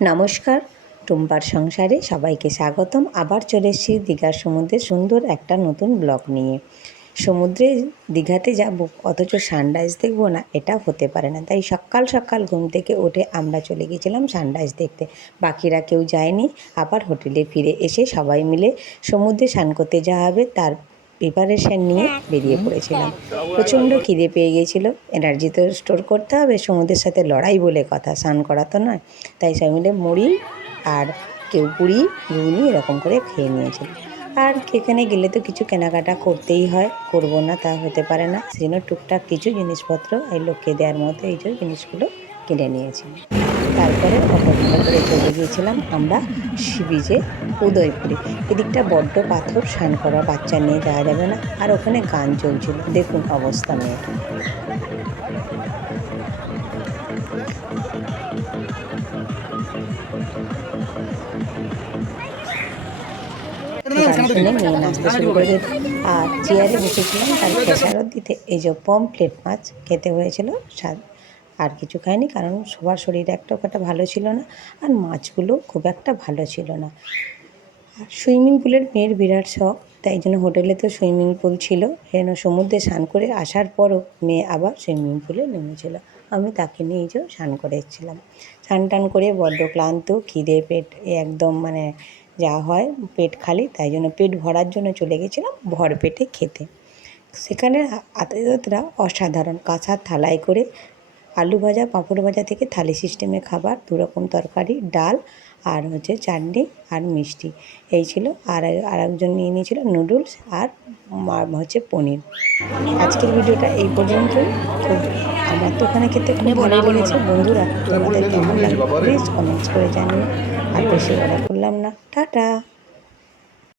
নমস্কার টুম্পার সংসারে সবাইকে স্বাগতম। আবার চলে এসেছি দীঘার সমুদ্রে সুন্দর একটা নতুন ব্লগ নিয়ে। সমুদ্রে দীঘাতে যাব, অথচ সানরাইজ দেখব না এটা হতে পারে না। তাই সকাল সকাল ঘুম থেকে উঠে আমরা চলে গেছিলাম সানরাইজ দেখতে। বাকিরা কেউ যায়নি, আবার হোটেলে ফিরে এসে সবাই মিলে সমুদ্রে স্নান করতে যাওয়া হবে। তার প্রিপারেশন নিয়ে বেরিয়ে পড়েছিলাম। প্রচণ্ড খিদে পেয়ে গেছিল এনার্জি তো স্টোর করতে হবে সমুদ্রের সাথে লড়াই বলে কথা স্নান করা তো নয়। তাই সবাই মিলে মুড়ি আর কেউ পুরি ঘুগনি এরকম করে খেয়ে নিয়েছিল। আর এখানে গেলে তো কিছু কেনাকাটা করতেই হয় করব না তা হতে পারে না। সেই জন্য টুকটাক কিছু জিনিসপত্র এই লোককে দেওয়ার মতো এই যে জিনিসগুলো কিনে নিয়েছি তারপরে অপেক্ষা করে চলে গিয়েছিলাম আমরা সিবিজে উদয়পুরে। এদিকটা বড্ড পাথর, স্নান করা বাচ্চা নিয়ে যাওয়া যাবে না, আর ওখানে গান চলছিল। দেখুন অবস্থা মেয়ে নাচতে শুরু করে আর চেয়ারে বসেছিলাম, তার খেসারত দিতে। এই যে পমপ্লেট মাছ খেতে হয়েছিল, স্বাদ আর কিছু খাইনি কারণ সবার শরীর একটা একটা ভালো ছিল না আর মাছগুলো খুব একটা ভালো ছিল না। আর সুইমিং পুলের মেয়ের বিরাট শখ, তাই জন্য হোটেলে তো সুইমিং পুল ছিল। সেজন্য সমুদ্রে স্নান করে আসার পরও মেয়ে আবার সুইমিং পুলে নেমেছিল। আমি তাকে নিয়ে যে স্নান করে এসেছিলাম স্নান টান করে বড্ড ক্লান্ত, খিদে পেট একদম মানে যা হয় পেট খালি, তাই জন্য পেট ভরার জন্য চলে গেছিলাম ভর পেটে খেতে সেখানে আতিথ্যরা অসাধারণ, কাঁসার থালায় করে আলু ভাজা পাঁপড় ভাজা থেকে থালি সিস্টেমে খাবার দু রকম তরকারি ডাল আর হচ্ছে চাটনি আর মিষ্টি। এই ছিল আর আর একজন নিয়ে নিয়েছিল নুডলস আর হচ্ছে পনির। আজকের ভিডিওটা এই পর্যন্ত খুব আমার তো ওখানে খেতে খুব ভালো লেগেছে। বন্ধুরা তোমাদের কেমন লাগবে প্লিজ কমেন্টস করে জানিও। আর বেশি বড় করলাম না। টাটা।